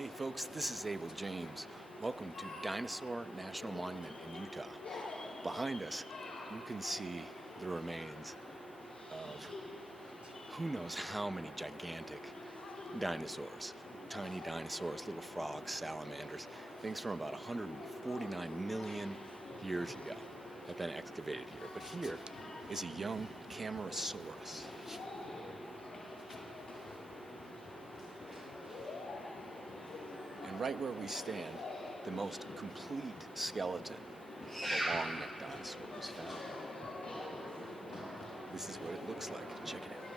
Hey folks, this is Abel James. Welcome to Dinosaur National Monument in Utah. Behind us, you can see the remains of who knows how many gigantic dinosaurs. Tiny dinosaurs, little frogs, salamanders, things from about 149 million years ago have been excavated here. But here is a young Camarasaurus. And right where we stand, the most complete skeleton of a long-necked dinosaur was found. This is what it looks like. Check it out.